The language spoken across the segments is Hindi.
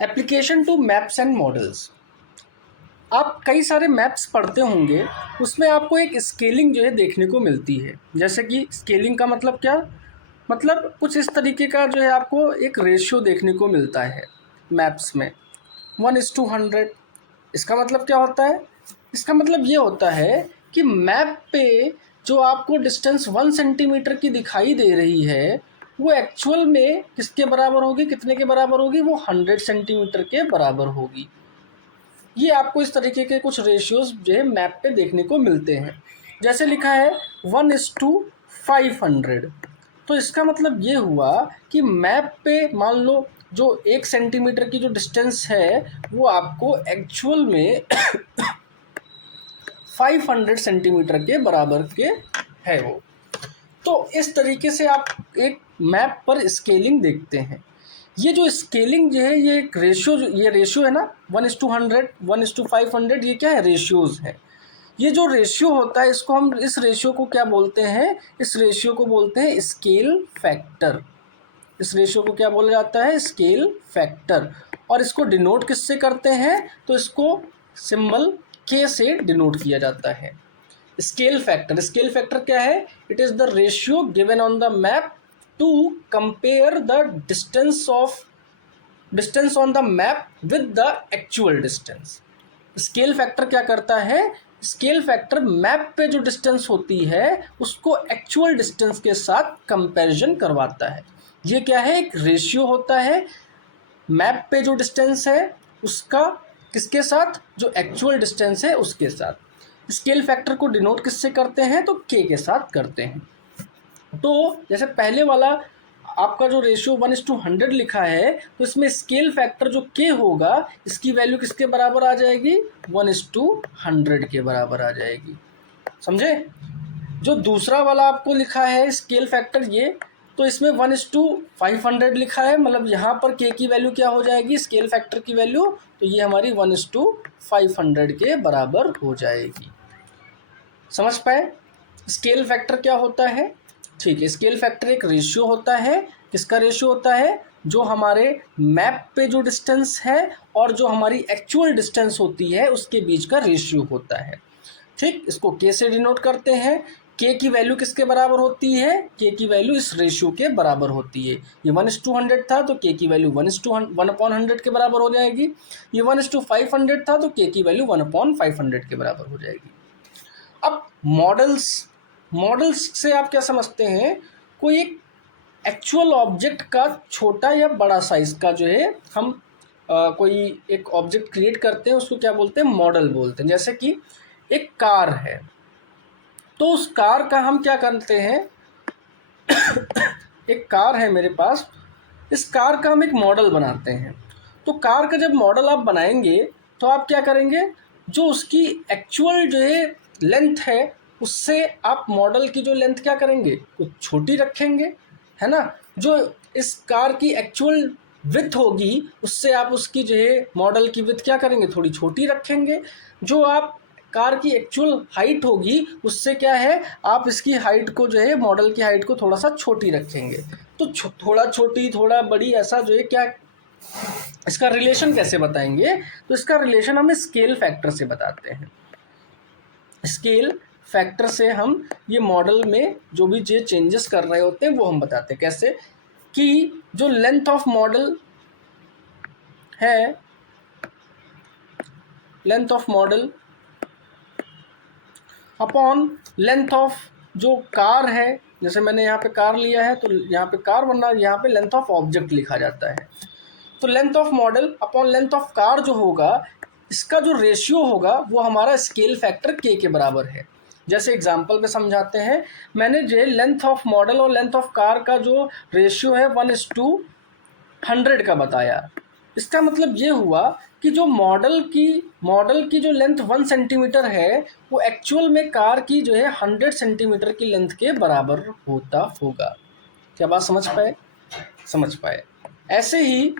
Application to maps and models. आप कई सारे मैप्स पढ़ते होंगे, उसमें आपको एक स्केलिंग जो है देखने को मिलती है। जैसे कि स्केलिंग का मतलब क्या, मतलब कुछ इस तरीके का जो है आपको एक रेशियो देखने को मिलता है मैप्स में, 1:100। इसका मतलब क्या होता है? इसका मतलब ये होता है कि मैप पे जो आपको डिस्टेंस 1 सेंटीमीटर की दिखाई दे रही है, वो एक्चुअल में किसके बराबर होगी, कितने के बराबर होगी? वो 100 सेंटीमीटर के बराबर होगी। ये आपको इस तरीके के कुछ रेशियोज जो है मैप पे देखने को मिलते हैं। जैसे लिखा है 1:500। तो इसका मतलब ये हुआ कि मैप पे मान लो जो 1 सेंटीमीटर की जो डिस्टेंस है, वो आपको एक्चुअल में 500 सेंटीमीटर के बराबर के है वो। तो इस तरीके से आप एक मैप पर स्केलिंग देखते हैं। ये जो स्केलिंग जो है, ये एक रेशियो, ये रेशियो है ना, 1:100, 1:500, ये क्या है? रेशियोज है। ये जो रेशियो होता है, इसको हम, इस रेशियो को क्या बोलते हैं? इस रेशियो को बोलते हैं स्केल फैक्टर। इस रेशियो को क्या बोला जाता है? Scale factor. और इसको डिनोट किससे करते हैं? तो इसको सिंबल के से डिनोट किया जाता है। स्केल फैक्टर, स्केल फैक्टर क्या है? It is the ratio given on the map to compare the distance on the map with the actual distance. Scale factor क्या करता है? स्केल फैक्टर मैप पे जो डिस्टेंस होती है, उसको एक्चुअल डिस्टेंस के साथ कंपैरिजन करवाता है। ये क्या है? एक रेशियो होता है मैप पे जो डिस्टेंस है उसका, किसके साथ? जो एक्चुअल डिस्टेंस है उसके साथ। स्केल फैक्टर को डिनोट किससे करते हैं? तो के साथ करते हैं। तो जैसे पहले वाला आपका जो रेशियो 1:100 लिखा है, तो इसमें स्केल फैक्टर जो के होगा, इसकी वैल्यू किसके बराबर आ जाएगी? 1:100 के बराबर आ जाएगी। समझे? जो दूसरा वाला आपको लिखा है स्केल फैक्टर, ये तो इसमें 1:500 लिखा है, मतलब यहाँ पर के की वैल्यू क्या हो जाएगी? स्केल फैक्टर की वैल्यू, तो ये हमारी 1:500 के बराबर हो जाएगी। समझ पाए स्केल फैक्टर क्या होता है? ठीक है, स्केल फैक्टर एक रेशियो होता है। किसका रेशियो होता है? जो हमारे मैप पे जो डिस्टेंस है और जो हमारी एक्चुअल डिस्टेंस होती है उसके बीच का रेशियो होता है। ठीक, इसको के से डिनोट करते हैं। के की वैल्यू किसके बराबर होती है? के की वैल्यू इस रेशियो के बराबर होती है। ये 1:200 था तो के की वैल्यू 1/100 के बराबर हो जाएगी। ये 1:500 था तो के की वैल्यू 1/500 के बराबर हो जाएगी। अब मॉडल्स, मॉडल्स से आप क्या समझते हैं? कोई एक एक्चुअल ऑब्जेक्ट का छोटा या बड़ा साइज का जो है हम कोई एक ऑब्जेक्ट क्रिएट करते हैं, उसको क्या बोलते हैं? मॉडल बोलते हैं। जैसे कि एक कार है, तो उस कार का हम क्या करते हैं? एक कार है मेरे पास, इस कार का हम एक मॉडल बनाते हैं। तो कार का जब मॉडल आप बनाएंगे, तो आप क्या करेंगे? जो उसकी एक्चुअल जो है लेंथ है, उससे आप मॉडल की जो लेंथ क्या करेंगे? कुछ छोटी रखेंगे, है ना? जो इस कार की एक्चुअल विथ होगी, उससे आप उसकी जो है मॉडल की विथ क्या करेंगे? थोड़ी छोटी रखेंगे। जो आप कार की एक्चुअल हाइट होगी, उससे क्या है, आप इसकी हाइट को जो है, मॉडल की हाइट को थोड़ा सा छोटी रखेंगे। तो थोड़ा छोटी थोड़ा बड़ी, ऐसा जो है क्या, इसका रिलेशन कैसे बताएंगे? तो इसका रिलेशन हम स्केल फैक्टर से बताते हैं। स्केल फैक्टर से हम ये मॉडल में जो भी जो चेंजेस कर रहे होते हैं वो हम बताते हैं। कैसे? कि जो लेंथ ऑफ मॉडल है, length of model upon length of जो कार है, जैसे मैंने यहाँ पे कार लिया है तो यहाँ पे कार, वरना यहाँ पे लेंथ ऑफ ऑब्जेक्ट लिखा जाता है। तो length of model upon length of car जो होगा, इसका जो रेशियो होगा वो हमारा स्केल फैक्टर के बराबर है। जैसे एग्जांपल पे समझाते हैं, मैंने जो लेंथ ऑफ मॉडल और लेंथ ऑफ कार का जो रेशियो है 1:100 का बताया। इसका मतलब ये हुआ कि जो मॉडल की जो लेंथ 1 सेंटीमीटर है, वो एक्चुअल में कार की जो है 100 सेंटीमीटर की लेंथ के बराबर होता होगा। क्या बात समझ पाए? समझ पाए। ऐसे ही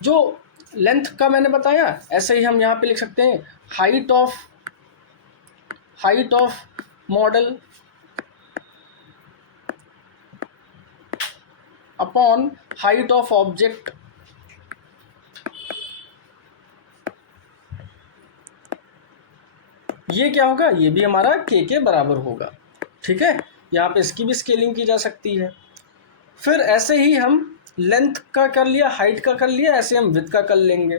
जो लेंथ का मैंने बताया, ऐसे ही हम यहाँ पे लिख सकते हैं height of model upon height of object ये क्या होगा, ये भी हमारा के बराबर होगा। ठीक है, यहाँ पे इसकी भी स्केलिंग की जा सकती है। फिर ऐसे ही हम लेंथ का कर लिया, हाइट का कर लिया, ऐसे हम विड्थ का कर लेंगे।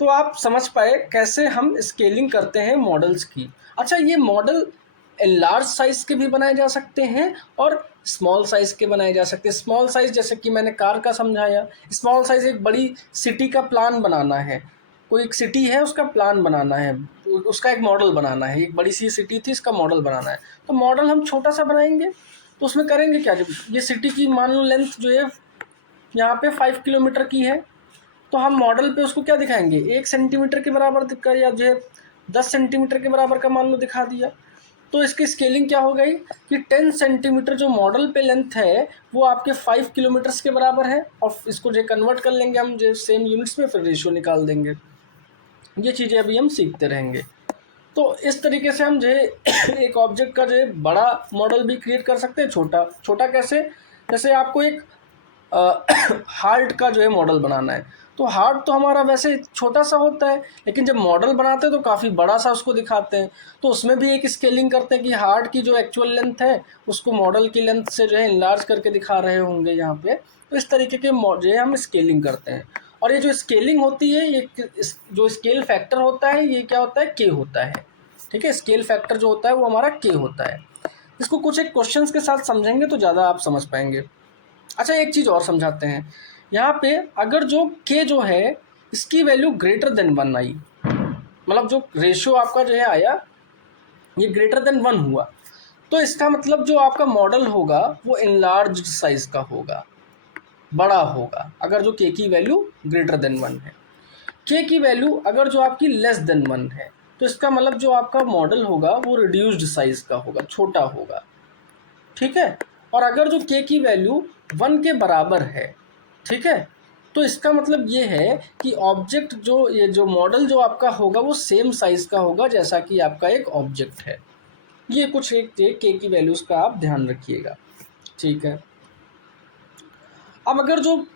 तो आप समझ पाए कैसे हम स्केलिंग करते हैं मॉडल्स की। अच्छा, ये मॉडल लार्ज साइज़ के भी बनाए जा सकते हैं और स्मॉल साइज़ के बनाए जा सकते हैं। स्मॉल साइज़ जैसे कि मैंने कार का समझाया, स्मॉल साइज़ एक बड़ी सिटी का प्लान बनाना है, कोई एक सिटी है उसका प्लान बनाना है, उसका एक मॉडल बनाना है, एक बड़ी सी सिटी थी इसका मॉडल बनाना है, तो मॉडल हम छोटा सा बनाएंगे। तो उसमें करेंगे क्या, जब ये सिटी की मान लो लेंथ जो है यहाँ पे 5 किलोमीटर की है, तो हम मॉडल पे उसको क्या दिखाएंगे, 1 सेंटीमीटर के बराबर दिखा, या जो है 10 सेंटीमीटर के बराबर का मान लो दिखा दिया। तो इसकी स्केलिंग क्या हो गई कि 10 सेंटीमीटर जो मॉडल पे लेंथ है वो आपके 5 किलोमीटर्स के बराबर है, और इसको जो कन्वर्ट कर लेंगे हम जो सेम यूनिट्स में, फिर रेशियो निकाल देंगे। ये चीज़ें अभी हम सीखते रहेंगे। तो इस तरीके से हम जो है एक ऑब्जेक्ट का जो है बड़ा मॉडल भी क्रिएट कर सकते हैं, छोटा छोटा कैसे, जैसे आपको एक हार्ट का जो है मॉडल बनाना है, तो हार्ट तो हमारा वैसे छोटा सा होता है, लेकिन जब मॉडल बनाते हैं तो काफ़ी बड़ा सा उसको दिखाते हैं। तो उसमें भी एक स्केलिंग करते हैं कि हार्ट की जो एक्चुअल लेंथ है उसको मॉडल की लेंथ से जो है इनलार्ज करके दिखा रहे होंगे यहाँ पे। तो इस तरीके के जो है हम स्केलिंग करते हैं। और ये जो स्केलिंग होती है, ये जो स्केल फैक्टर होता है ये क्या होता है, के होता है। ठीक है, स्केल फैक्टर जो होता है वो हमारा के होता है। इसको कुछ एक क्वेश्चंस के साथ समझेंगे तो ज़्यादा आप समझ पाएंगे। अच्छा, एक चीज़ और समझाते हैं। यहाँ पे अगर जो के जो है इसकी वैल्यू ग्रेटर देन 1 आई, मतलब जो रेशियो आपका जो है आया ये ग्रेटर देन 1 हुआ, तो इसका मतलब जो आपका मॉडल होगा वो इनलार्ज साइज का होगा, बड़ा होगा। अगर जो के की वैल्यू ग्रेटर देन 1 है, के की वैल्यू अगर जो आपकी लेस देन 1 है, तो इसका मतलब जो आपका मॉडल होगा वो रिड्यूस्ड साइज का होगा, छोटा होगा। ठीक है, और अगर जो के की वैल्यू 1 के बराबर है, ठीक है, तो इसका मतलब ये है कि ऑब्जेक्ट जो ये जो मॉडल जो आपका होगा वो सेम साइज का होगा जैसा कि आपका एक ऑब्जेक्ट है। ये कुछ एक के की वैल्यूज का आप ध्यान रखिएगा। ठीक है, अब अगर जो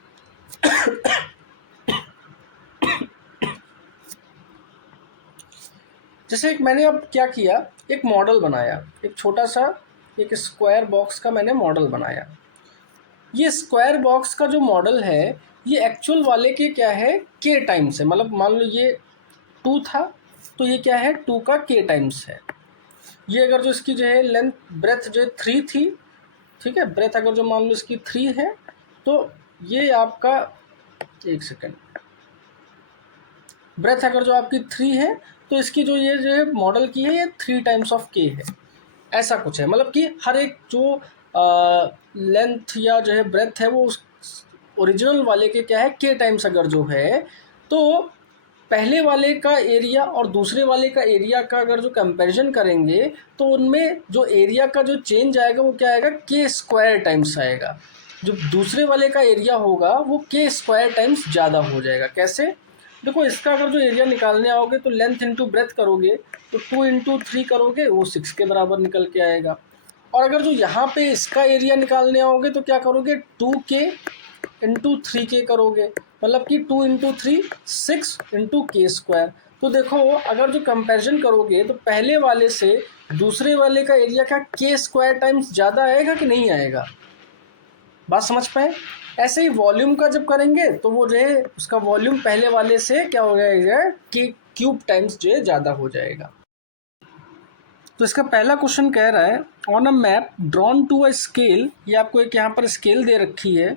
जैसे एक मैंने अब क्या किया, एक मॉडल बनाया, एक छोटा सा एक स्क्वायर बॉक्स का मैंने मॉडल बनाया। ये स्क्वायर बॉक्स का जो मॉडल है ये एक्चुअल वाले के क्या है, के टाइम्स है। मतलब मान लो ये 2 था तो ये क्या है, 2 का के टाइम्स है। ये अगर जो इसकी जो है लेंथ ब्रेथ जो है 3 थी, ठीक है, ब्रेथ अगर जो मान लो इसकी 3 है, तो ये आपका, एक सेकेंड, ब्रेथ अगर जो आपकी 3 है तो इसकी जो ये जो है मॉडल की है ये 3 टाइम्स ऑफ के है। ऐसा कुछ है, मतलब कि हर एक जो लेंथ या जो है ब्रेथ है वो उस ओरिजिनल वाले के क्या है, के टाइम्स अगर जो है, तो पहले वाले का एरिया और दूसरे वाले का एरिया का अगर जो कंपैरिजन करेंगे तो उनमें जो एरिया का जो चेंज आएगा वो क्या आएगा, के स्क्वायर टाइम्स आएगा। जो दूसरे वाले का एरिया होगा वो के स्क्वायर टाइम्स ज़्यादा हो जाएगा। कैसे, देखो इसका अगर जो एरिया निकालने आओगे तो लेंथ इंटू ब्रेथ करोगे तो 2 इंटू 3 करोगे वो 6 के बराबर निकल के आएगा। और अगर जो यहाँ पे इसका एरिया निकालने आओगे तो क्या करोगे, 2k इंटू 3k करोगे, मतलब कि 2 इंटू 3 6 इंटू के स्क्वायर। तो देखो अगर जो कंपैरिजन करोगे तो पहले वाले से दूसरे वाले का एरिया का के स्क्वायर टाइम्स ज़्यादा आएगा कि नहीं आएगा, बात समझ पाए। ऐसे ही वॉल्यूम का जब करेंगे तो वो जो है उसका वॉल्यूम पहले वाले से क्या हो जाएगा, के क्यूब टाइम्स जो है ज़्यादा हो जाएगा। तो इसका पहला क्वेश्चन कह रहा है, on a map drawn to a scale, ये आपको एक यहाँ पर स्केल दे रखी है,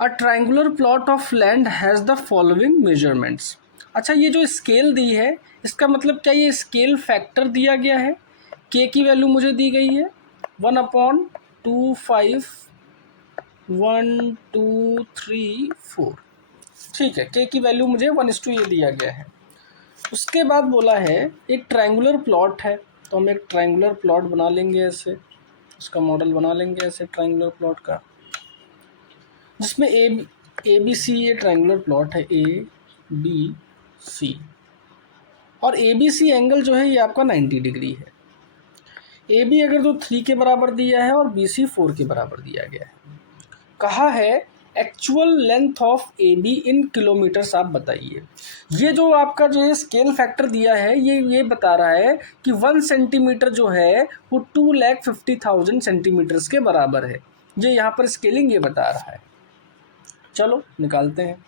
a triangular plot of land has the following measurements. अच्छा, ये जो स्केल दी है इसका मतलब क्या, ये स्केल फैक्टर दिया गया है, के की वैल्यू मुझे दी गई है 1/251 2 3 4, ठीक है, के की वैल्यू मुझे 1:2 ये दिया गया है। उसके बाद बोला है एक ट्रायंगुलर प्लॉट है, तो हम एक ट्रायंगुलर प्लॉट बना लेंगे ऐसे, उसका मॉडल बना लेंगे ऐसे ट्रायंगुलर प्लॉट का, जिसमें ए बी सी ये ट्रायंगुलर प्लॉट है, ए बी सी, और ए बी सी एंगल जो है ये आपका 90 डिग्री है। ए बी अगर जो 3 के बराबर दिया है और बी सी 4 के बराबर दिया गया है। कहा है actual length of A B in kilometres आप बताइए। ये जो आपका जो है स्केल फैक्टर दिया है ये बता रहा है कि 1 सेंटीमीटर जो है वो 2,50,000 सेंटीमीटर्स के बराबर है। ये यहाँ पर स्केलिंग ये बता रहा है। चलो निकालते हैं।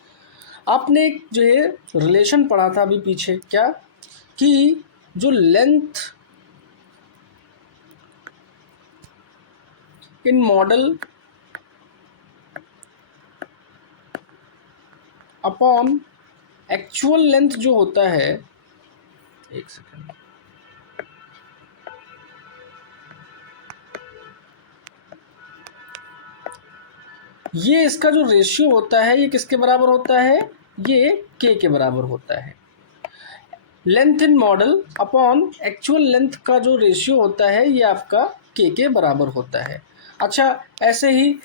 आपने एक जो है रिलेशन पढ़ा था अभी पीछे, क्या कि जो length in model upon actual length जो होता है, एक सेकेंड, ये इसका जो रेशियो होता है ये किसके बराबर होता है, ये के बराबर होता है। Length in model upon actual length का जो रेशियो होता है ये आपका के बराबर होता है। अच्छा, ऐसे ही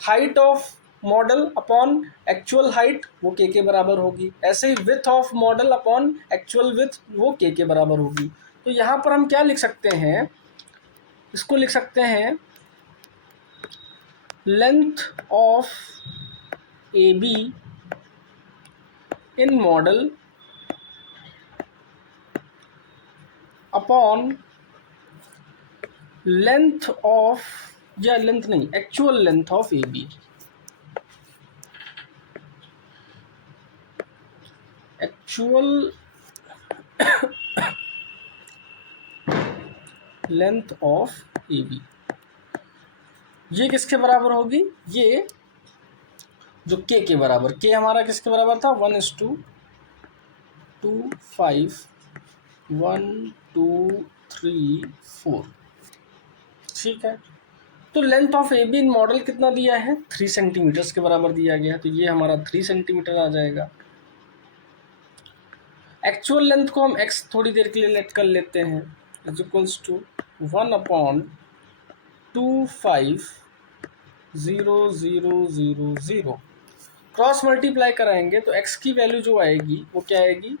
height of model upon actual height वो के बराबर होगी। ऐसे ही width of model upon actual width वो के बराबर होगी। तो यहाँ पर हम क्या लिख सकते हैं, इसको लिख सकते हैं length of A B in model upon length of, या लेंथ नहीं, actual length of A B, actual length of A B. ये किसके बराबर होगी, ये जो के बराबर, के हमारा किसके बराबर था, 1:2, 1, 2, 3, 4। ठीक है, तो length of A B in model कितना दिया है, 3 सेंटीमीटर्स के बराबर दिया गया, तो ये हमारा 3 सेंटीमीटर आ जाएगा। एक्चुअल लेंथ को हम x थोड़ी देर के लिए लेट कर लेते हैं, is equals to 1/250,000। Cross multiply कराएंगे तो x की वैल्यू जो आएगी वो क्या आएगी,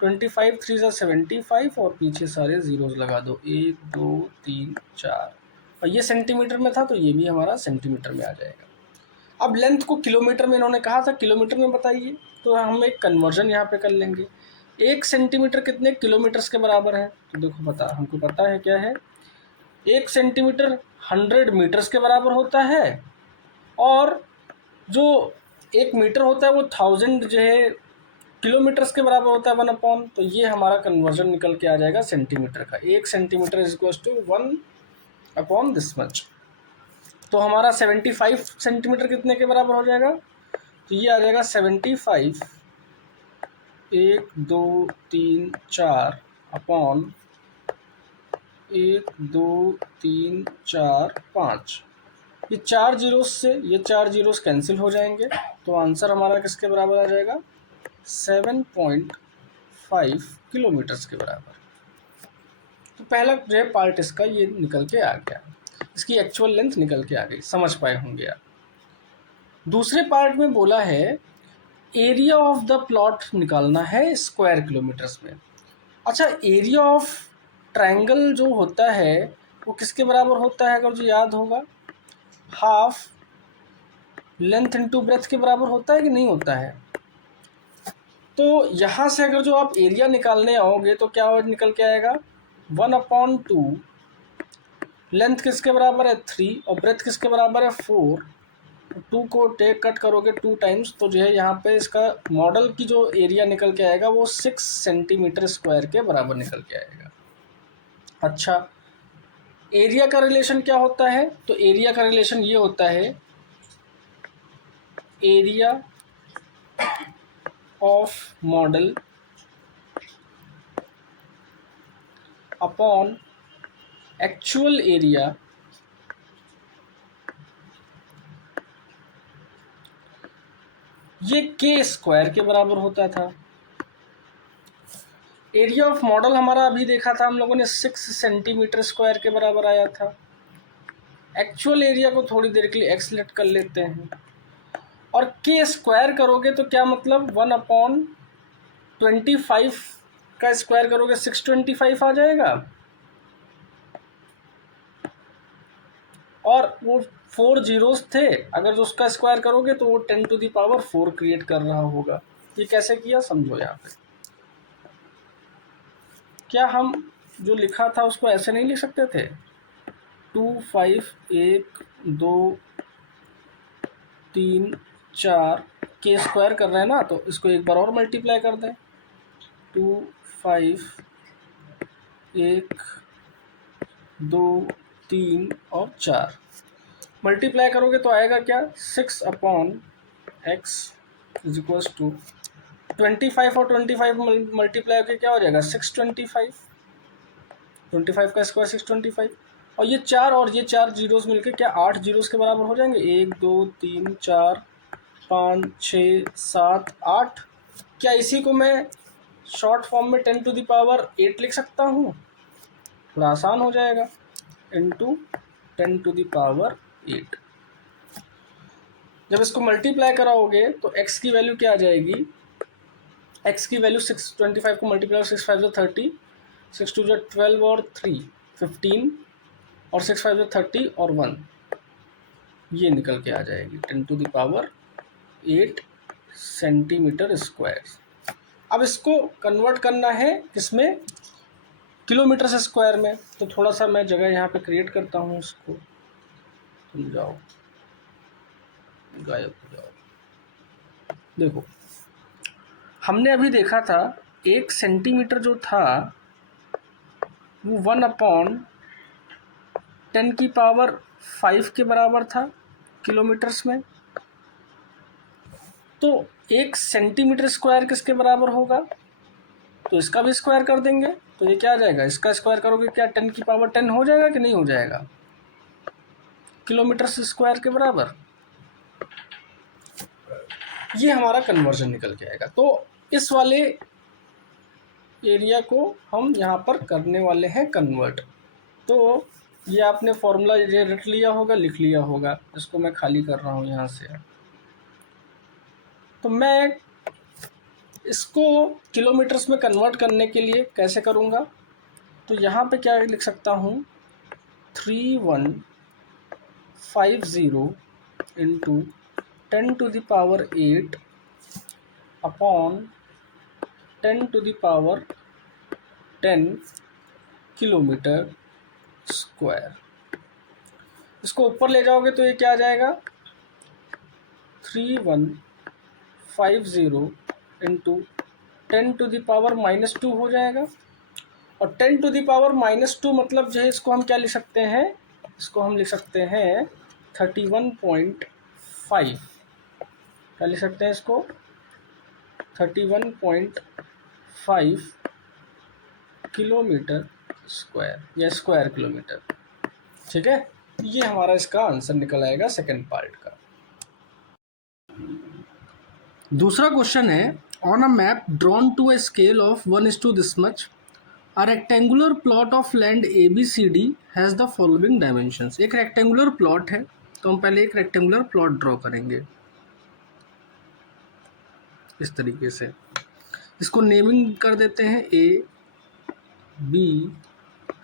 25 3 75 और पीछे सारे जीरोस लगा दो, 1 2 3 4, और ये सेंटीमीटर में था तो ये भी हमारा सेंटीमीटर में आ जाएगा। अब लेंथ को किलोमीटर में इन्होंने कहा था, किलोमीटर में बताइए, तो हम एक कन्वर्जन यहाँ पे कर लेंगे। 1 सेंटीमीटर कितने किलोमीटर्स के बराबर है, तो देखो हमको पता है क्या है, 1 सेंटीमीटर 100 मीटर्स के बराबर होता है, और जो 1 मीटर होता है वो 1000 जो है किलोमीटर्स के बराबर होता है 1/, तो ये हमारा कन्वर्जन निकल के आ जाएगा सेंटीमीटर का। 1 centimetre is equal to 1/, this much. तो हमारा 75 सेंटीमीटर कितने के बराबर हो जाएगा, तो ये आ जाएगा 75, 1 2 3 4 अपॉन 1 2 3 4 5। ये 4 जीरोस से ये 4 जीरोस कैंसिल हो जाएंगे, तो आंसर हमारा किसके बराबर आ जाएगा, 7.5 किलोमीटर्स के बराबर। तो पहला जो है पार्ट इसका ये निकल के आ गया, इसकी एक्चुअल लेंथ निकल के आ गई, समझ पाए होंगे आप। दूसरे पार्ट में बोला है एरिया ऑफ द प्लॉट निकालना है स्क्वायर किलोमीटर्स में। अच्छा, एरिया ऑफ ट्रायंगल जो होता है वो किसके बराबर होता है, अगर जो याद होगा, हाफ लेंथ इंटू ब्रेथ के बराबर होता है कि नहीं होता है। तो यहाँ से अगर जो आप एरिया निकालने आओगे तो क्या निकल के आएगा, 1/2, लेंथ किसके बराबर है 3 और ब्रेथ किसके बराबर है 4, 2 को कट करोगे 2 टाइम्स, तो जो है यहाँ पे इसका मॉडल की जो एरिया निकल के आएगा वो 6 सेंटीमीटर स्क्वायर के बराबर निकल के आएगा। अच्छा, एरिया का रिलेशन क्या होता है, तो एरिया का रिलेशन ये होता है, area of model upon actual area ये के स्क्वायर के बराबर होता था। एरिया ऑफ मॉडल हमारा अभी देखा था हम लोगों ने 6 सेंटीमीटर स्क्वायर के बराबर आया था। एक्चुअल एरिया को थोड़ी देर के लिए एक्स लेट कर लेते हैं, और के स्क्वायर करोगे तो क्या मतलब 1/25 का स्क्वायर करोगे 625 आ जाएगा। और वो 4 जीरोस थे, अगर जो उसका स्क्वायर करोगे तो वो 10⁴ क्रिएट कर रहा होगा। ये कैसे किया समझो। यहाँ पे क्या हम जो लिखा था उसको ऐसे नहीं लिख सकते थे? 2 5 1 2 3 4 के स्क्वायर कर रहे हैं ना, तो इसको एक बार और मल्टीप्लाई कर दें। 2 5 1 2 3 और 4 मल्टीप्लाई करोगे तो आएगा क्या? 6/x इज इक्वल्स टू 25 और 25 मल्टीप्लाई करके क्या हो जाएगा? 625। 25 का स्क्वायर 625, और ये 4 और ये 4 जीरोस मिलके क्या 8 जीरोस के बराबर हो जाएंगे? 1 2 3 4 5 6 7 8। क्या इसी को मैं शॉर्ट फॉर्म में 10⁸ लिख सकता हूँ? थोड़ा आसान हो जाएगा, इंटू 10⁸। जब इसको मल्टीप्लाई कराओगे तो x की वैल्यू क्या आ जाएगी? x की वैल्यू 625 को मल्टीप्लाई 6 5 30, 6 2 12 और 3 15 और 6 5 30 और 1, ये निकल के आ जाएगी 10⁸ सेंटीमीटर स्क्वायर। अब इसको कन्वर्ट करना है किसमें? किलोमीटर से स्क्वायर में। तो थोड़ा सा मैं जगह यहाँ पे क्रिएट करता हूँ, इसको तुम जाओ गायब हो जाओ। देखो हमने अभी देखा था 1 सेंटीमीटर जो था वो 1/10⁵ के बराबर था किलोमीटर्स में। तो 1 सेंटीमीटर स्क्वायर किसके बराबर होगा? तो इसका भी स्क्वायर कर देंगे तो ये क्या आ जाएगा? इसका स्क्वायर करोगे क्या 10⁻10 हो जाएगा कि नहीं हो जाएगा? किलोमीटर स्क्वायर के बराबर। ये हमारा कन्वर्जन निकल के आएगा। तो इस वाले एरिया को हम यहाँ पर करने वाले हैं कन्वर्ट। तो ये आपने फॉर्मूला ये रट लिया होगा, लिख लिया होगा, इसको मैं खाली कर रहा हूँ यहाँ से। तो मैं इसको किलोमीटर्स में कन्वर्ट करने के लिए कैसे करूँगा? तो यहाँ पे क्या लिख सकता हूँ? 3150 इंटू 10⁸ अपॉन 10⁻10 किलोमीटर स्क्वायर। इसको ऊपर ले जाओगे तो ये क्या आ जाएगा? 3150 इंटू 10⁻⁻2 हो जाएगा। और 10⁻⁻2 मतलब जो है इसको हम क्या लिख सकते हैं? इसको हम लिख सकते हैं 31.5। क्या लिख सकते हैं इसको? 31.5 किलोमीटर स्क्वायर या स्क्वायर किलोमीटर। ठीक है, ये हमारा इसका आंसर निकल आएगा सेकंड पार्ट का। दूसरा क्वेश्चन है, on a map drawn to a scale of 1:this much, a rectangular plot of land ABCD has the following dimensions. एक रेक्टेंगुलर प्लॉट है तो हम पहले एक रेक्टेंगुलर प्लॉट ड्रॉ करेंगे इस तरीके से। इसको नेमिंग कर देते हैं A, B,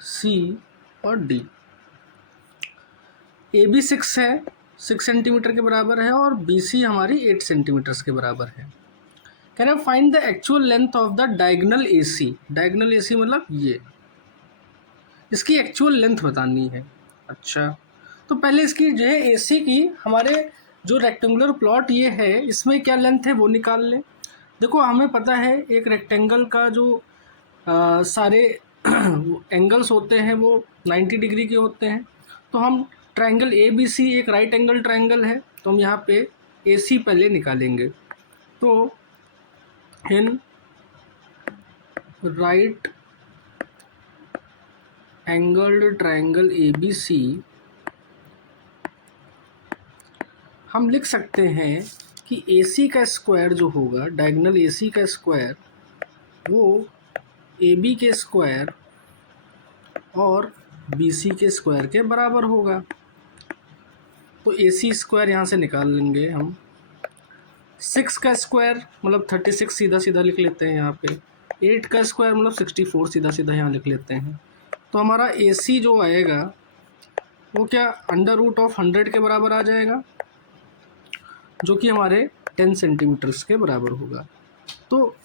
C और D। AB 6 है, 6 सेंटीमीटर के बराबर है, और BC हमारी 8 सेंटीमीटर्स के बराबर है। Can I find the actual length of the diagonal AC। Diagonal AC मतलब ये, इसकी एक्चुअल लेंथ बतानी है। अच्छा, तो पहले इसकी जो है AC की, हमारे जो रेक्टेंगुलर प्लॉट ये है इसमें क्या लेंथ है वो निकाल लें। देखो हमें पता है एक रेक्टेंगल का जो सारे एंगल्स होते हैं वो 90 डिग्री के होते हैं। तो हम ट्रायंगल ABC एक राइट एंगल ट्रायंगल है, तो हम यहाँ पे AC पहले निकालेंगे। तो in right angled triangle ABC हम लिख सकते हैं कि AC का स्क्वायर जो होगा, डायगोनल AC का स्क्वायर, वो AB के स्क्वायर और BC के स्क्वायर के बराबर होगा। तो AC स्क्वायर यहाँ से निकाल लेंगे हम। 6 का स्क्वायर मतलब 36 सीधा सीधा लिख लेते हैं यहाँ पे। 8 का स्क्वायर मतलब 64 सीधा सीधा यहाँ लिख लेते हैं। तो हमारा AC जो आएगा वो क्या √100 के बराबर आ जाएगा, जो कि हमारे 10 सेंटीमीटर्स के बराबर होगा। तो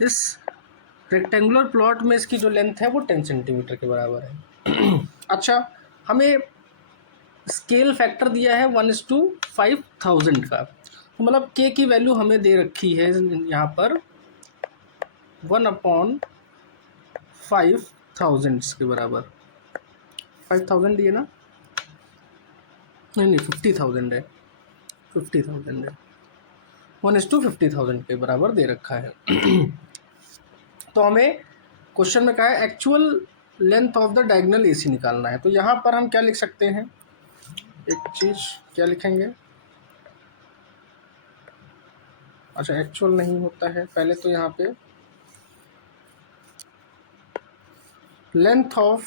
इस रेक्टेंगुलर प्लॉट में इसकी जो लेंथ है वो 10 सेंटीमीटर के बराबर है। अच्छा, हमें स्केल फैक्टर दिया है 1:5000 का, तो मतलब के की वैल्यू हमें दे रखी है यहाँ पर 1/5000 के बराबर। 5000 दिए ना, नहीं 50,000 है, 50,000 है, 1:50,000 के बराबर दे रखा है। तो हमें क्वेश्चन में कहा है actual length of the diagonal AC निकालना है। तो यहाँ पर हम क्या लिख सकते हैं, एक चीज़ क्या लिखेंगे, अच्छा एक्चुअल नहीं होता है, पहले तो यहाँ पे length of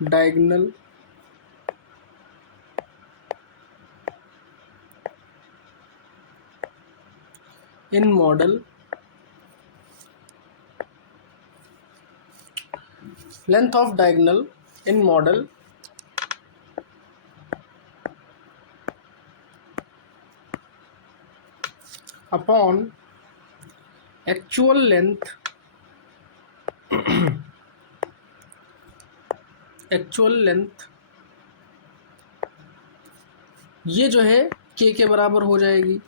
diagonal in model, length of diagonal in model upon actual length ये जो है के बराबर हो जाएगी,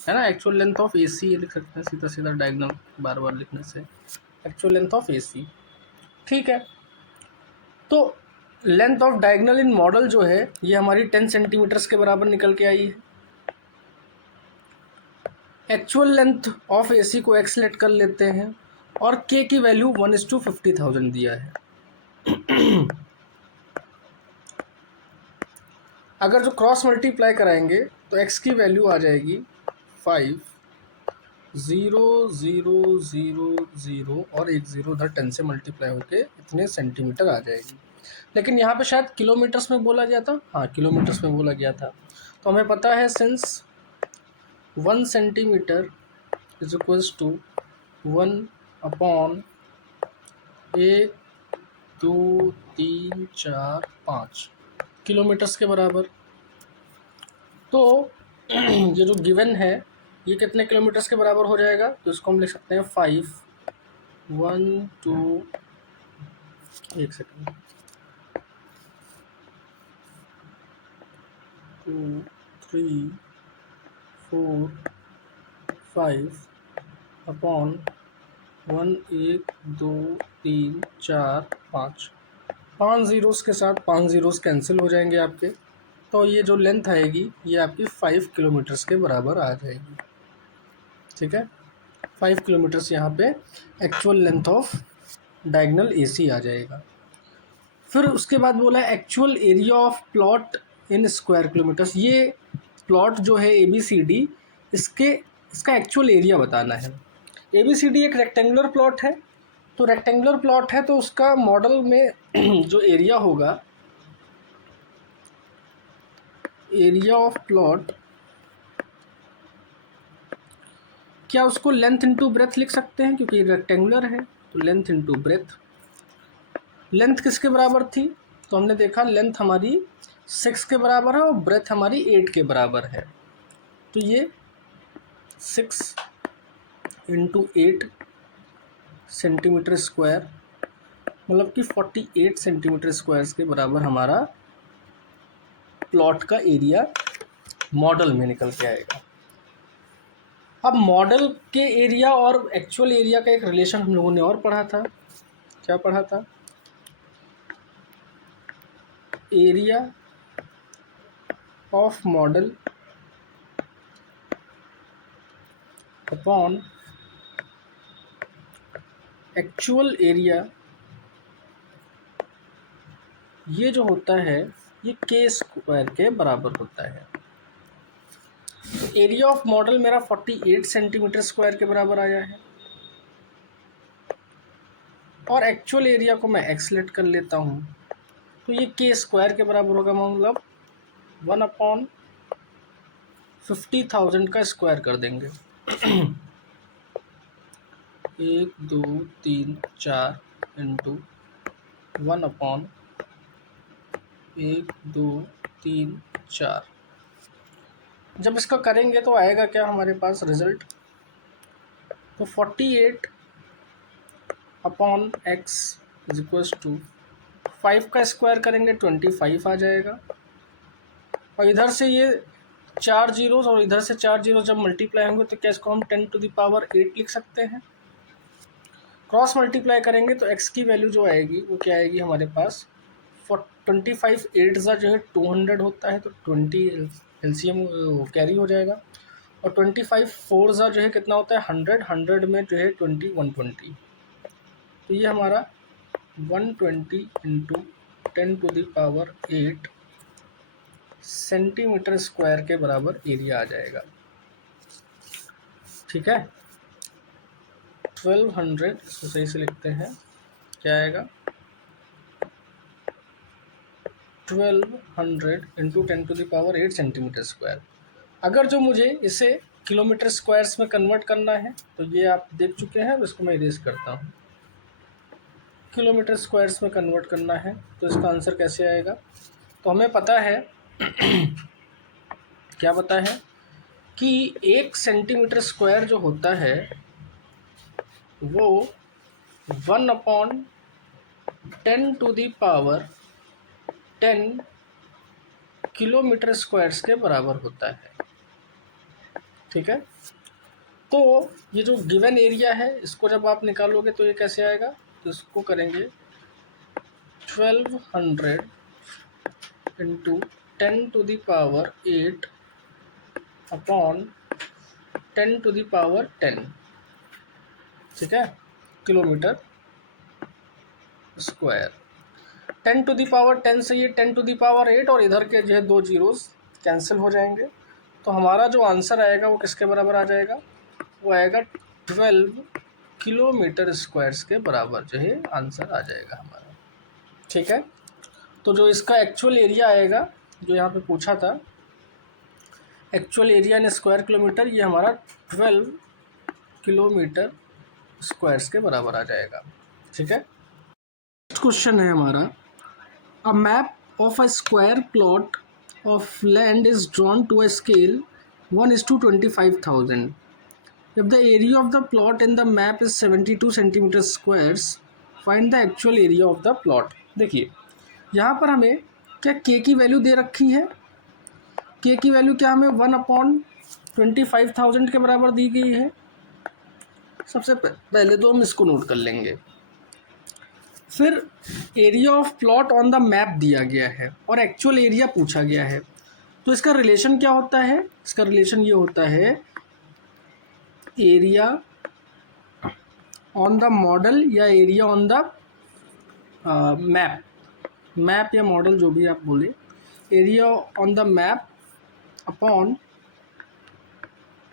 है ना। एक्चुअल लेंथ ऑफ एसी ये लिख सकते हैं, सीधा सीधा डायगोनल बार बार लिखने से एक्चुअल लेंथ ऑफ एसी, ठीक है। तो length of diagonal in model जो है ये हमारी 10 सेंटीमीटर्स के बराबर निकल के आई है। एक्चुअल लेंथ ऑफ एसी को एक्स लेट कर लेते हैं और के की वैल्यू 1:50,000 दिया है। अगर जो क्रॉस मल्टीप्लाई कराएंगे तो x की वैल्यू आ जाएगी 5,0,0,0 और 1 0 उधर 10 से मल्टीप्लाई होके इतने सेंटीमीटर आ जाएगी। लेकिन यहाँ पे शायद किलोमीटर्स में बोला गया था, हाँ किलोमीटर्स में बोला गया था। तो हमें पता है since 1 centimetre is equals to 1/1, 2, 3, 4, 5 kilometres के बराबर। तो ये जो गिवन है ये कितने किलोमीटर्स के बराबर हो जाएगा, तो इसको हम लिख सकते हैं 5, 1, 2, एक सेकेंड, 2, 3, 4, 5 अपॉन 1, 1, 2, 3, 4, 5 जीरोस के साथ 5 जीरोस कैंसिल हो जाएंगे आपके। तो ये जो लेंथ आएगी ये आपकी 5 किलोमीटर्स के बराबर आ जाएगी, ठीक है। 5 किलोमीटर्स यहाँ पे actual length of diagonal AC आ जाएगा। फिर उसके बाद बोला है actual area of plot in square kilometres. ये प्लॉट जो है ABCD, इसका एक्चुअल एरिया बताना है। ABCD एक रेक्टेंगुलर प्लॉट है, तो रेक्टेंगुलर प्लॉट है तो उसका मॉडल में जो एरिया होगा, एरिया ऑफ प्लॉट, क्या उसको लेंथ इनटू ब्रेथ लिख सकते हैं, क्योंकि रेक्टेंगुलर है तो लेंथ इनटू ब्रेथ। लेंथ किसके बराबर थी, तो हमने देखा लेंथ हमारी 6 के बराबर है और ब्रेथ हमारी 8 के बराबर है। तो ये 6 × 8 सेंटीमीटर स्क्वायर, मतलब कि 48 सेंटीमीटर स्क्वायर के बराबर हमारा प्लॉट का एरिया मॉडल में निकल के आएगा। अब मॉडल के एरिया और एक्चुअल एरिया का एक रिलेशन हम लोगों ने और पढ़ा था, क्या पढ़ा था, area of model upon actual area, ये जो होता है ये के स्क्वायर के बराबर होता है। तो एरिया ऑफ मॉडल मेरा 48 सेंटीमीटर स्क्वायर के बराबर आया है और एक्चुअल एरिया को मैं एक्स लेट कर लेता हूँ, तो ये के स्क्वायर के बराबर होगा, मतलब 1/50,000 का स्क्वायर कर देंगे। 1, 2, 3, 4 × 1/1, 2, 3, 4। जब इसका करेंगे तो आएगा क्या हमारे पास रिजल्ट, तो 48/x इज इक्वल्स टू 5 का स्क्वायर करेंगे 25 आ जाएगा। और इधर से ये 4 जीरोस और इधर से 4 जीरो जब मल्टीप्लाई होंगे तो क्या इसको हम 10⁸ लिख सकते हैं। क्रॉस मल्टीप्लाई करेंगे तो x की वैल्यू जो आएगी वो क्या आएगी हमारे पास, 25 8 जो है 200 होता है, तो 20 एलसीएम कैरी हो जाएगा। और 25 4 जो है कितना होता है 100, 100 में जो है 20 120, तो ये हमारा 120 इंटू 10⁸ सेंटीमीटर स्क्वायर के बराबर एरिया आ जाएगा। ठीक है, 1200, इसको सही से लिखते हैं, क्या आएगा 1200 इंटू 10⁸ सेंटीमीटर स्क्वायर। अगर जो मुझे इसे किलोमीटर स्क्वायर्स में कन्वर्ट करना है तो ये आप देख चुके हैं, इसको मैं इरेज करता हूँ। किलोमीटर स्क्वायर्स में कन्वर्ट करना है तो इसका आंसर कैसे आएगा, तो हमें पता है क्या पता है कि 1 सेंटीमीटर स्क्वायर जो होता है वो 1/10⁻10 किलोमीटर स्क्वायर्स के बराबर होता है। ठीक है, तो ये जो गिवन एरिया है इसको जब आप निकालोगे तो ये कैसे आएगा, तो इसको करेंगे 1200 इंटू 10⁸ अपॉन 10⁻10, ठीक है, किलोमीटर स्क्वायर। 10⁻10 से ये 10⁸ और इधर के जो है 2 जीरोस कैंसिल हो जाएंगे, तो हमारा जो आंसर आएगा वो किसके बराबर आ जाएगा, वो आएगा 12 किलोमीटर स्क्वायर्स के बराबर जो है आंसर आ जाएगा हमारा। ठीक है, तो जो इसका एक्चुअल एरिया आएगा जो यहाँ पे पूछा था, actual area in square kilometre, ये हमारा 12 किलोमीटर स्क्वायर्स के बराबर आ जाएगा। ठीक है, नेक्स्ट क्वेश्चन है हमारा, a map of a square plot of land is drawn to a scale 1:25,000। If the area of the plot in the map is 72 centimetre squares, find the actual area of the plot. देखिए यहाँ पर हमें क्या के की वैल्यू दे रखी है, के की वैल्यू क्या हमें 1/25,000 के बराबर दी गई है। सबसे पहले तो हम इसको नोट कर लेंगे, फिर area of plot on the map दिया गया है और एक्चुअल एरिया पूछा गया है, तो इसका रिलेशन क्या होता है, इसका रिलेशन ये होता है एरिया ऑन द मॉडल या एरिया ऑन द मैप या मॉडल जो भी आप बोले, area on the map upon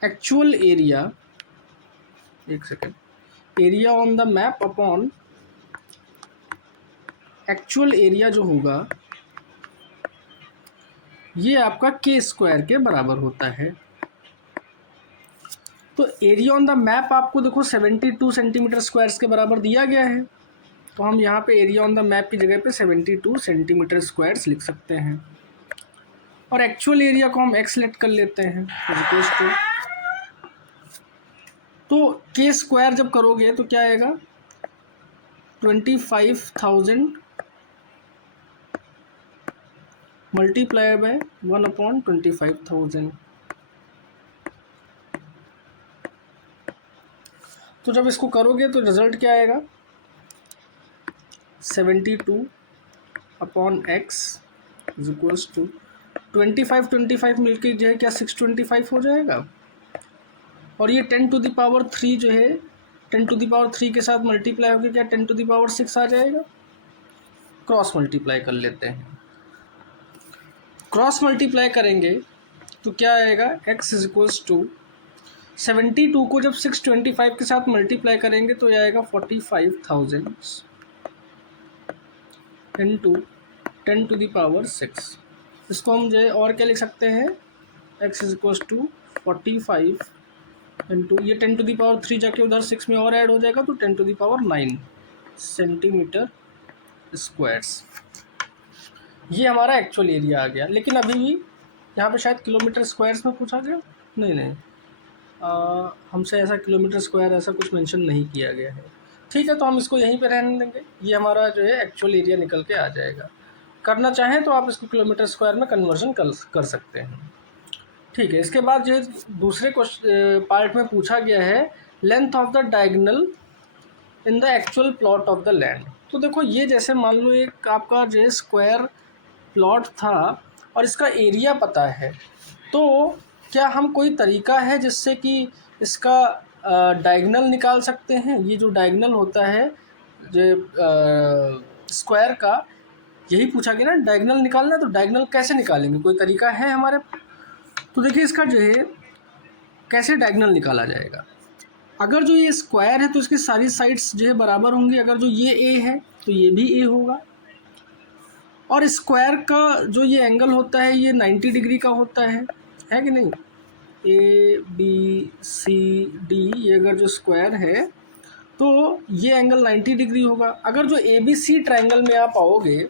actual area, एक second, area on the map upon actual area जो होगा ये आपका के स्क्वायर के बराबर होता है। तो एरिया ऑन द मैप आपको देखो 72 सेंटीमीटर स्क्वायर्स के बराबर दिया गया है, तो हम यहाँ पे एरिया ऑन द मैप की जगह पे 72 सेंटीमीटर स्क्वायर्स लिख सकते हैं और एक्चुअल एरिया को हम एक्स लेट कर लेते हैं। तो के स्क्वायर जब करोगे तो क्या आएगा 25,000 मल्टीप्लाई बाय 1/25,000। तो जब इसको करोगे तो रिजल्ट क्या आएगा 72/x इज इक्वल्स टू 25 मिलकर जो है क्या 625 हो जाएगा, और ये 10⁻³ जो है 10⁻³ के साथ मल्टीप्लाई होकर क्या 10⁻6 आ जाएगा। क्रॉस मल्टीप्लाई कर लेते हैं, क्रॉस मल्टीप्लाई करेंगे तो क्या आएगा x इज इक्वल्स टू 72 को जब 625 के साथ मल्टीप्लाई करेंगे तो ये आएगा 45,000 इंटू 10⁻6। इसको हम जो है और क्या लिख सकते हैं, x is equals to 45 into ये 10⁻³ जाके उधर 6 में और ऐड हो जाएगा तो 10⁻9 सेंटीमीटर स्क्वायर्स। ये हमारा एक्चुअल एरिया आ गया। लेकिन अभी भी यहाँ पे शायद किलोमीटर स्क्वायर्स में पूछा गया, नहीं हमसे ऐसा किलोमीटर स्क्वायर ऐसा कुछ मेंशन नहीं किया गया है। ठीक है, तो हम इसको यहीं पे रहने देंगे। ये हमारा जो है एक्चुअल एरिया निकल के आ जाएगा। करना चाहें तो आप इसको किलोमीटर स्क्वायर में कन्वर्जन कर सकते हैं। ठीक है, इसके बाद जो है दूसरे क्वेश्चन पार्ट में पूछा गया है length of the diagonal in the actual plot of the land. तो देखो, ये जैसे मान लो एक आपका जो है स्क्वायर प्लॉट था और इसका एरिया पता है, तो क्या हम कोई तरीका है जिससे कि इसका डायगोनल निकाल सकते हैं? ये जो डायगोनल होता है जो स्क्वायर का, यही पूछा गया ना, डायगोनल निकालना है। तो डायगोनल कैसे निकालेंगे, कोई तरीका है हमारे? तो देखिए, इसका जो है कैसे डायगोनल निकाला जाएगा। अगर जो ये स्क्वायर है तो इसकी सारी साइड्स जो है बराबर होंगी। अगर जो ये ए है तो ये भी ए होगा। और स्क्वायर का जो ये एंगल होता है ये 90 डिग्री का होता है कि नहीं? ए बी सी डी, ये अगर जो स्क्वायर है तो ये एंगल 90 डिग्री होगा। अगर जो ए बी सी ट्राइंगल में आप आओगे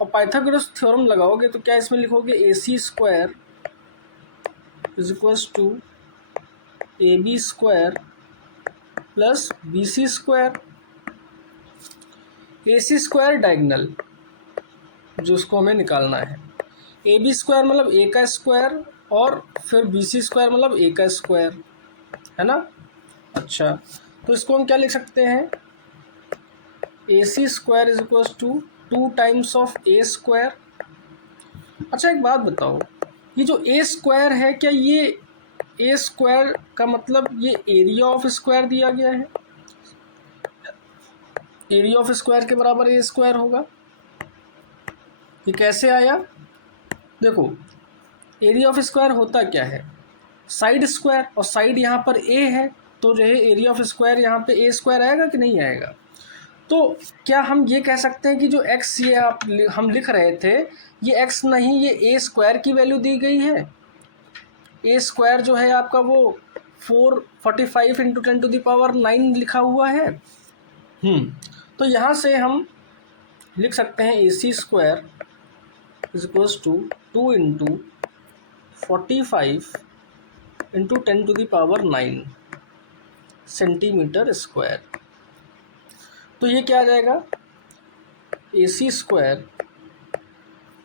और पाइथागोरस थ्योरम लगाओगे तो क्या इसमें लिखोगे? A C square is equals to A B square plus B C square. A C square diagonal जो उसको हमें निकालना है, ए बी स्क्वायर मतलब ए का स्क्वायर और फिर बी सी स्क्वायर मतलब ए का स्क्वायर, है ना? अच्छा, तो इसको हम क्या लिख सकते हैं? A C square is equal to 2 times of A square. अच्छा, एक बात बताओ, ये जो ए स्क्वायर है, क्या ये ए स्क्वायर का मतलब ये एरिया ऑफ स्क्वायर दिया गया है? एरिया ऑफ स्क्वायर के बराबर ए स्क्वायर होगा। ये कैसे आया? देखो, एरिया ऑफ स्क्वायर होता क्या है? साइड स्क्वायर, और साइड यहाँ पर ए है तो जो है एरिया ऑफ स्क्वायर यहाँ पे ए स्क्वायर आएगा कि नहीं आएगा? तो क्या हम ये कह सकते हैं कि जो एक्स ये हम लिख रहे थे, ये एक्स नहीं, ये ए स्क्वायर की वैल्यू दी गई है। ए स्क्वायर जो है आपका वो 445 इंटू 10⁻9 लिखा हुआ है। तो यहाँ से हम लिख सकते हैं A C square is equals to 2 into 45 into 10⁻9 centimetre square. तो ये क्या आ जाएगा? A C square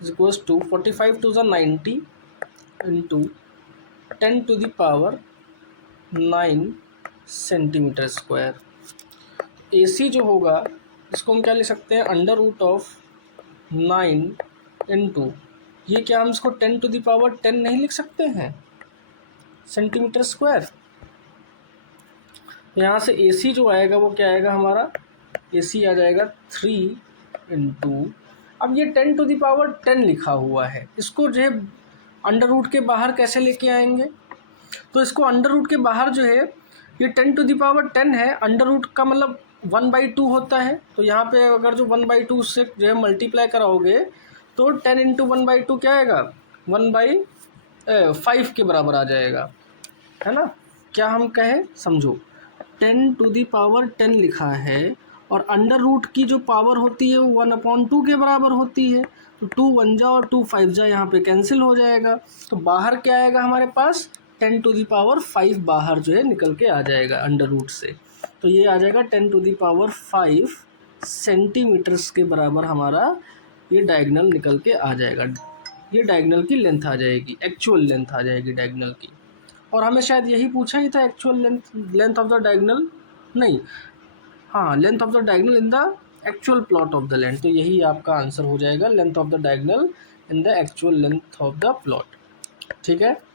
is equals to 45 to the 90 into 10⁻9 centimetre square. A C जो होगा इसको हम क्या लिख सकते हैं? अंडर रूट ऑफ 9 इंटू, ये क्या हम इसको 10⁻10 नहीं लिख सकते हैं सेंटीमीटर स्क्वायर? यहाँ से ए सी जो आएगा वो क्या आएगा हमारा? ए सी आ जाएगा 3 इंटू, अब ये 10⁻10 लिखा हुआ है, इसको जो है अंडर रूट के बाहर कैसे लेके आएंगे? तो इसको अंडर रूट के बाहर जो है, ये 10⁻10 है, अंडर रूट का मतलब 1/2 होता है। तो यहाँ पे अगर जो 1/2 से जो है मल्टीप्लाई कराओगे तो 10 इंटू 1/2 क्या आएगा? 1/5 के बराबर आ जाएगा, है ना? क्या हम कहें, समझो, 10⁻10 लिखा है और अंडर रूट की जो पावर होती है वो 1/2 के बराबर होती है। तो 2 1 जा और 2 5 जा यहाँ पे कैंसिल हो जाएगा। तो बाहर क्या आएगा हमारे पास? 10⁻5 बाहर जो है निकल के आ जाएगा अंडर रूट से। तो ये आ जाएगा 10⁻5 सेंटीमीटर्स के बराबर हमारा ये डायगोनल निकल के आ जाएगा। ये डायगोनल की लेंथ आ जाएगी, एक्चुअल लेंथ आ जाएगी डायगोनल की। और हमें शायद यही पूछा ही था, actual length of the diagonal, नहीं, हाँ, length of the diagonal in the actual plot of the land. तो यही आपका आंसर हो जाएगा, length of the diagonal in the actual length of the plot. ठीक है,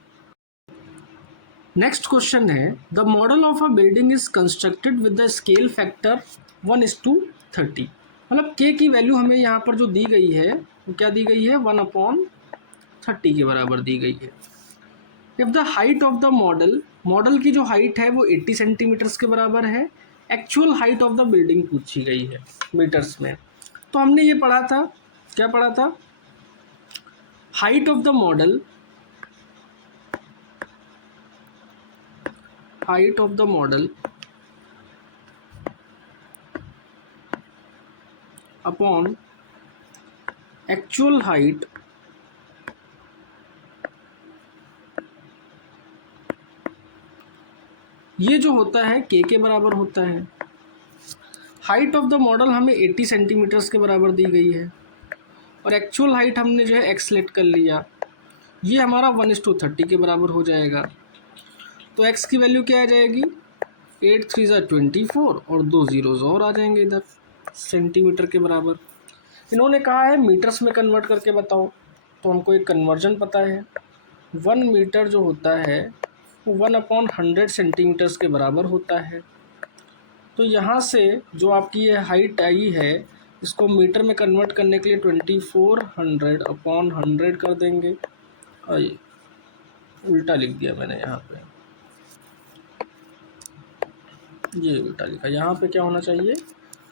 नेक्स्ट क्वेश्चन है, the model of a building is constructed with the scale factor 1:30। मतलब के की वैल्यू हमें यहाँ पर जो दी गई है वो क्या दी गई है? 1/30 के बराबर दी गई है। If the height of the model की जो हाइट है वो 80 सेंटीमीटर्स के बराबर है, actual height of the building पूछी गई है मीटर्स में। तो हमने ये पढ़ा था, क्या पढ़ा था? Height of the model upon actual height ये जो होता है के बराबर होता है। हाइट ऑफ द मॉडल हमें 80 सेंटीमीटर्स के बराबर दी गई है और एक्चुअल हाइट हमने जो है एक्स सेलेक्ट कर लिया, ये हमारा 1:30 के बराबर हो जाएगा। तो एक्स की वैल्यू क्या आ जाएगी, 8 3 24 और 2 जीरोज और आ जाएंगे इधर सेंटीमीटर के बराबर। इन्होंने कहा है मीटर्स में कन्वर्ट करके बताओ, तो हमको एक कन्वर्जन पता है। 1 मीटर जो होता है वो 1/100 सेंटीमीटर्स के बराबर होता है। तो यहाँ से जो आपकी ये हाइट आई है इसको मीटर में कन्वर्ट करने के लिए 2400/100 कर देंगे। आइए उल्टा लिख दिया मैंने, यहाँ पे ये उल्टा लिखा। यहाँ पे क्या होना चाहिए,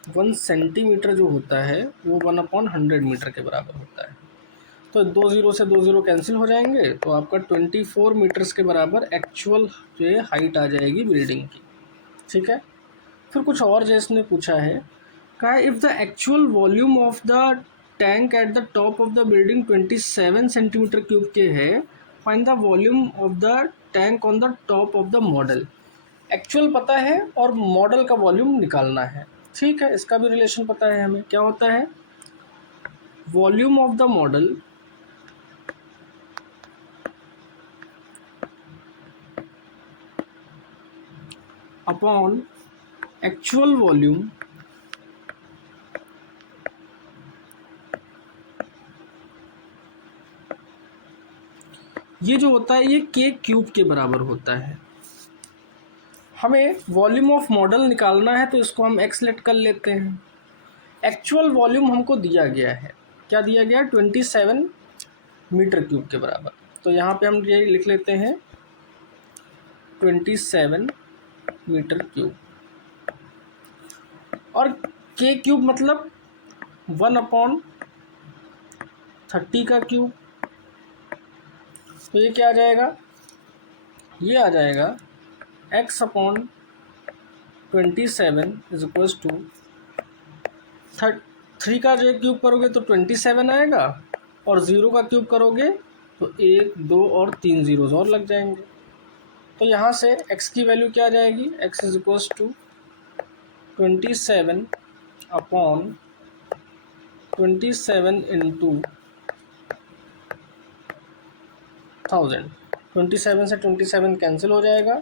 1 सेंटीमीटर जो होता है वो 1/100 मीटर के बराबर होता है। तो 2 जीरो से 2 जीरो कैंसिल हो जाएंगे, तो आपका 24 मीटर्स के बराबर एक्चुअल जो है हाइट आ जाएगी बिल्डिंग की। ठीक है। फिर कुछ और जैसे ने पूछा है, कहा if the actual volume of the tank at the top of the building 27 centimetre cube के है, find the volume of the tank on the top of the model. Actual पता है और मॉडल का वॉल्यूम निकालना है। ठीक है, इसका भी रिलेशन पता है हमें। क्या होता है, volume of the model upon actual volume ये जो होता है ये के क्यूब के बराबर होता है। हमें वॉल्यूम ऑफ मॉडल निकालना है तो इसको हम एक्स सेलेक्ट कर लेते हैं। एक्चुअल वॉल्यूम हमको दिया गया है, क्या दिया गया, 27 मीटर क्यूब के बराबर। तो यहाँ पे हम ये लिख लेते हैं 27 मीटर क्यूब, और के क्यूब मतलब 1/30 का क्यूब। तो ये क्या आ जाएगा, ये आ जाएगा x/27 इज इक्वल्स टू 3 का जो क्यूब करोगे तो 27 आएगा, और 0 का क्यूब करोगे तो 1 2 और 3 जीरोज और लग जाएंगे। तो यहाँ से x की वैल्यू क्या आ जाएगी, x is equals to 27 upon 27 into 1000। 27 से 27 कैंसिल हो जाएगा,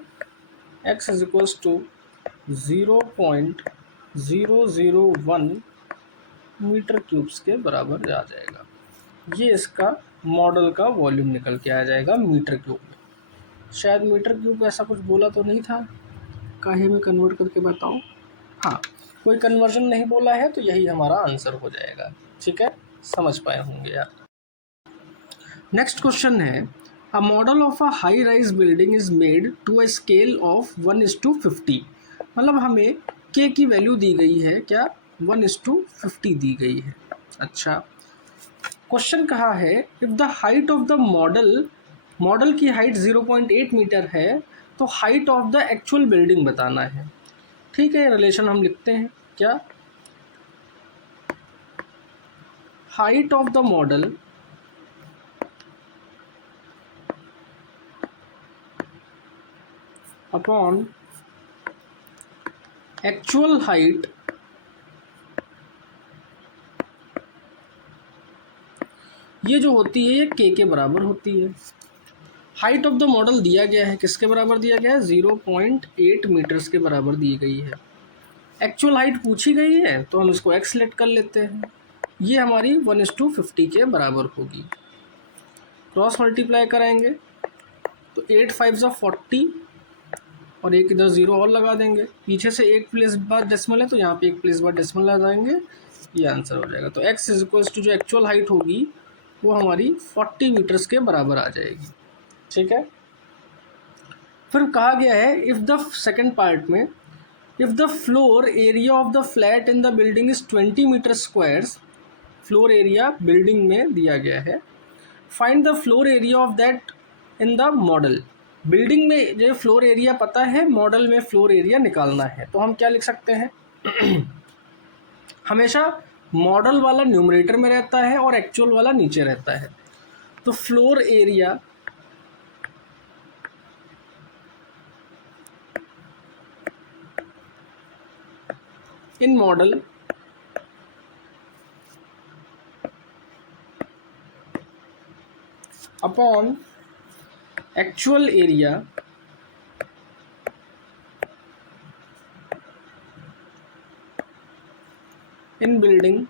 x is equals to 0.001 metre cubes के बराबर आ जाएगा। ये इसका मॉडल का वॉल्यूम निकल के आ जाएगा मीटर क्यूब में। शायद मीटर क्यूब ऐसा कुछ बोला तो नहीं था, काहे में कन्वर्ट करके बताऊं। हाँ, कोई कन्वर्जन नहीं बोला है तो यही हमारा आंसर हो जाएगा। ठीक है, समझ पाए होंगे यार। नेक्स्ट क्वेश्चन है, a model of a high rise building is made to a scale of 1:50। मतलब हमें के की वैल्यू दी गई है, क्या, 1:50 दी गई है। अच्छा, क्वेश्चन कहा है if the height of the model की हाइट 0.8 मीटर है तो height of the actual building बताना है। ठीक है, रिलेशन हम लिखते हैं, क्या, height of the model upon actual height ये जो होती है ये के बराबर होती है। हाइट ऑफ द मॉडल दिया गया है, किसके बराबर दिया गया है, 0.8 मीटर्स के बराबर दी गई है। एक्चुअल हाइट पूछी गई है तो हम इसको एक्स सेलेक्ट कर लेते हैं, ये हमारी 1:50 के बराबर होगी। क्रॉस मल्टीप्लाई कराएंगे तो 8 5 40 और एक इधर 0 और लगा देंगे, पीछे से एक प्लेस बाद डेसिमल है तो यहाँ पे एक प्लेस बाद डेसिमल लगाएंगे, ये आंसर हो जाएगा। तो x इज इक्वल्स टू जो एक्चुअल हाइट होगी वो हमारी 40 मीटर्स के बराबर आ जाएगी। ठीक है, फिर कहा गया है इफ़ द सेकेंड पार्ट में, if the floor area of the flat in the building is 20 metre squares, floor area building में दिया गया है, find the floor area of that in the model. Building में जो फ्लोर एरिया पता है, मॉडल में फ्लोर एरिया निकालना है। तो हम क्या लिख सकते हैं हमेशा मॉडल वाला न्यूमरेटर में रहता है और एक्चुअल वाला नीचे रहता है। तो floor area in model upon actual area in building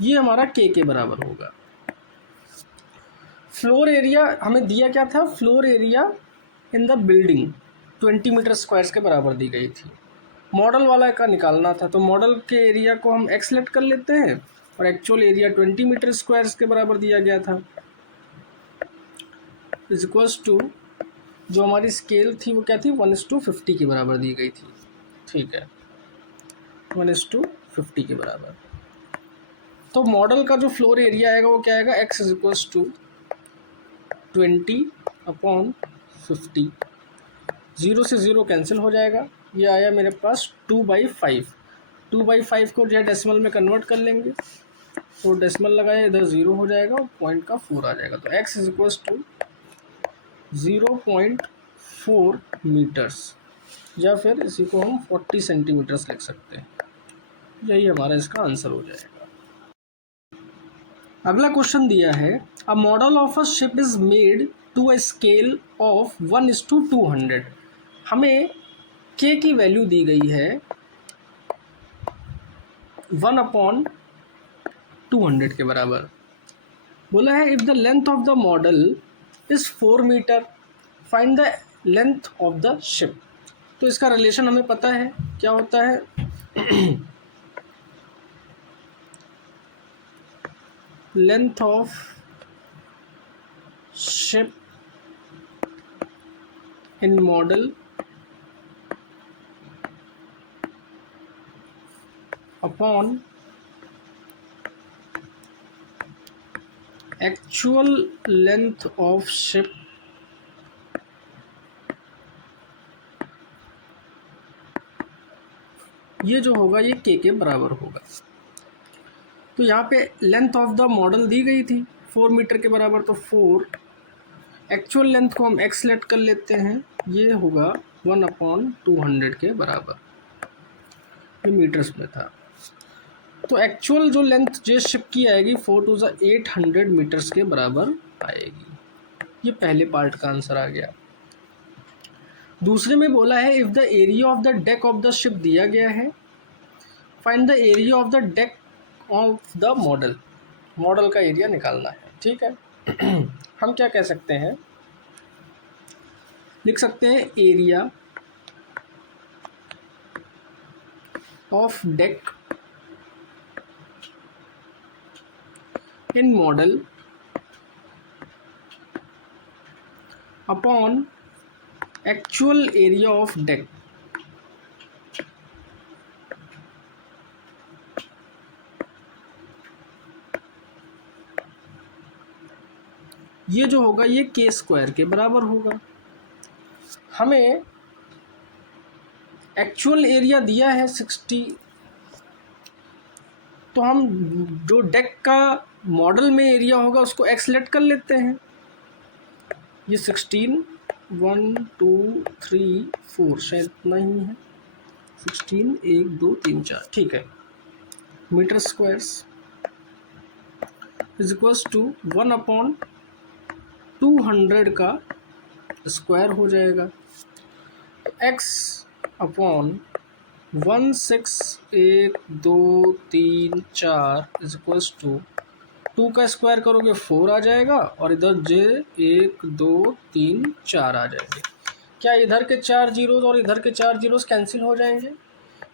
ये हमारा के बराबर होगा। फ्लोर एरिया हमें दिया क्या था, floor area in the building 20 metre squares के बराबर दी गई थी। मॉडल वाला का निकालना था, तो मॉडल के एरिया को हम एक्स लेट कर लेते हैं और एक्चुअल एरिया 20 मीटर स्क्वायर्स के बराबर दिया गया था, इज इक्वल्स टू जो हमारी स्केल थी वो क्या थी, 1:50 के बराबर दी गई थी। ठीक है, 1:50 के बराबर। तो मॉडल का जो फ्लोर एरिया आएगा वो क्या आएगा, x इज इक्वल्स टू 20/50। 0 से 0 कैंसिल हो जाएगा, ये आया मेरे पास 2/5। 2/5 को जो है डेसिमल में कन्वर्ट कर लेंगे, तो डेसिमल लगाए इधर 0 हो जाएगा और पॉइंट का 4 आ जाएगा। तो x is equals to 0.4 metres, या फिर इसी को हम 40 सेंटीमीटर्स लिख सकते हैं। यही हमारा इसका आंसर हो जाएगा। अगला क्वेश्चन दिया है, a model of a ship is made to a scale of 1:200। हमें के की वैल्यू दी गई है 1/200 के बराबर। बोला है if the length of the model is 4 metre find the length of the ship. तो इसका रिलेशन हमें पता है क्या होता है, length of ship in model upon actual length of ship ये जो होगा ये के बराबर होगा। तो यहाँ पे लेंथ ऑफ द मॉडल दी गई थी 4 मीटर के बराबर, तो 4 एक्चुअल लेंथ को हम एक्स लेट कर लेते हैं, ये होगा 1/200 के बराबर, ये मीटर्स में था। तो एक्चुअल जो लेंथ जे शिप की आएगी 4 टू 800 मीटर्स के बराबर आएगी। ये पहले पार्ट का आंसर आ गया। दूसरे में बोला है if the area of the deck of the ship दिया गया है, find the area of the deck of the model. Model का एरिया निकालना है, ठीक है। हम क्या कह सकते हैं, लिख सकते हैं area of deck in model upon actual area of deck. ये जो होगा ये के स्क्वायर के बराबर होगा। हमें एक्चुअल एरिया दिया है 60, तो हम जो डेक का मॉडल में एरिया होगा उसको एक्स लेट कर लेते हैं। ये 16 1 2 3 4 शायद इतना ही है, 16 1 2 3 4, ठीक है। Metre squares is equals to 1/200 का स्क्वायर हो जाएगा। x upon 161234 is equals to 2 का स्क्वायर करोगे 4 आ जाएगा और इधर जे 1 2 3 4 आ जाएंगे। क्या इधर के 4 जीरोज और इधर के 4 जीरोज कैंसिल हो जाएंगे?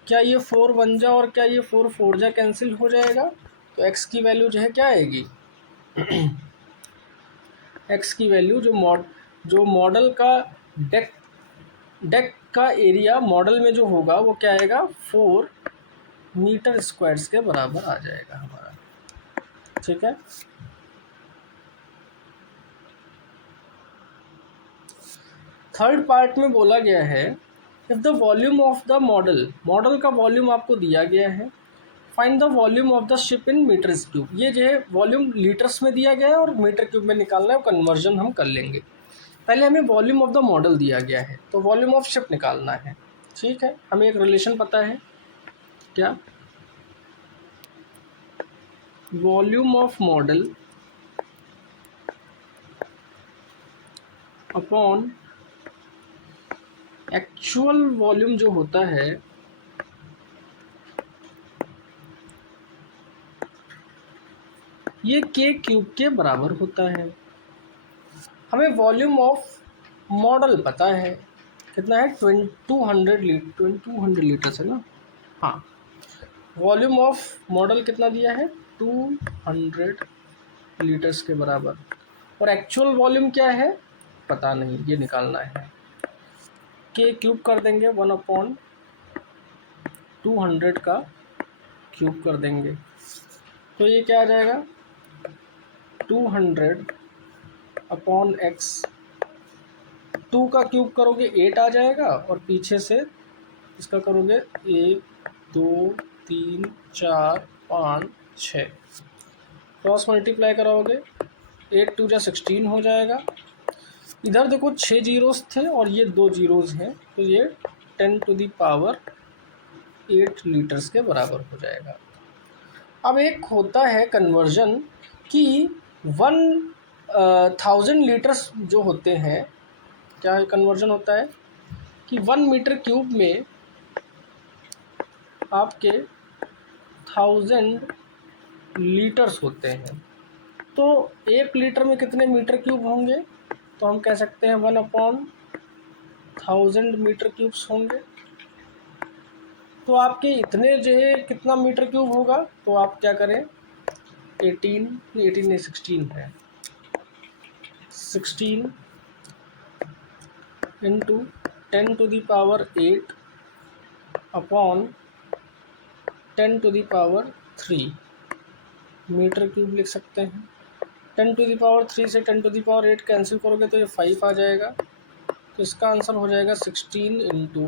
क्या ये 4 1 जा और क्या ये 4 4 जा कैंसिल हो जाएगा? तो x की वैल्यू जो है क्या आएगी, x की वैल्यू जो मॉडल का डेक का एरिया मॉडल में जो होगा वो क्या आएगा, 4 मीटर स्क्वायर्स के बराबर आ जाएगा हमारा, ठीक है। थर्ड पार्ट में बोला गया है if the volume of the model का वॉल्यूम आपको दिया गया है, find the volume of the ship in metres cube. ये जो है वॉल्यूम लीटर्स में दिया गया है और मीटर क्यूब में निकालना है, कन्वर्जन हम कर लेंगे। पहले हमें वॉल्यूम ऑफ द मॉडल दिया गया है तो वॉल्यूम ऑफ शिप निकालना है। ठीक है, हमें एक रिलेशन पता है क्या, volume of model upon actual volume जो होता है ये के क्यूब के बराबर होता है। हमें वॉल्यूम ऑफ मॉडल पता है कितना है, 2200 लीटर्स है ना। हाँ, वॉल्यूम ऑफ मॉडल कितना दिया है, 200 लीटर्स के बराबर, और एक्चुअल वॉल्यूम क्या है पता नहीं, ये निकालना है। के क्यूब कर देंगे, 1/200 का क्यूब कर देंगे तो ये क्या आ जाएगा, 200/x। 2 का क्यूब करोगे 8 आ जाएगा और पीछे से इसका करोगे 1 2 3 4 5 6, क्रॉस मल्टीप्लाई कराओगे 8 2 जा 16 हो जाएगा। इधर देखो 6 जीरोस थे और ये 2 जीरोस हैं तो ये 10⁸ लीटर्स के बराबर हो जाएगा। अब एक होता है कन्वर्जन कि 1000 लीटर्स जो होते हैं, क्या कन्वर्जन होता है कि 1 मीटर क्यूब में आपके 1000 लीटर्स होते हैं, तो 1 लीटर में कितने मीटर क्यूब होंगे, तो हम कह सकते हैं 1/1000 मीटर क्यूब्स होंगे। तो आपके इतने जो है कितना मीटर क्यूब होगा, तो आप क्या करें, 18 नहीं 16 है, 16 इंटू 10⁸ अपॉन 10⁻³ मीटर क्यूब लिख सकते हैं। 10⁻³ से 10⁸ कैंसिल करोगे तो ये 5 आ जाएगा, तो इसका आंसर हो जाएगा 16 इंटू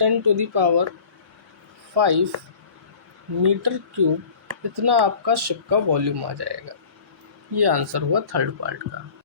10⁵ मीटर क्यूब। इतना आपका शिप का वॉल्यूम आ जाएगा। ये आंसर हुआ थर्ड पार्ट का।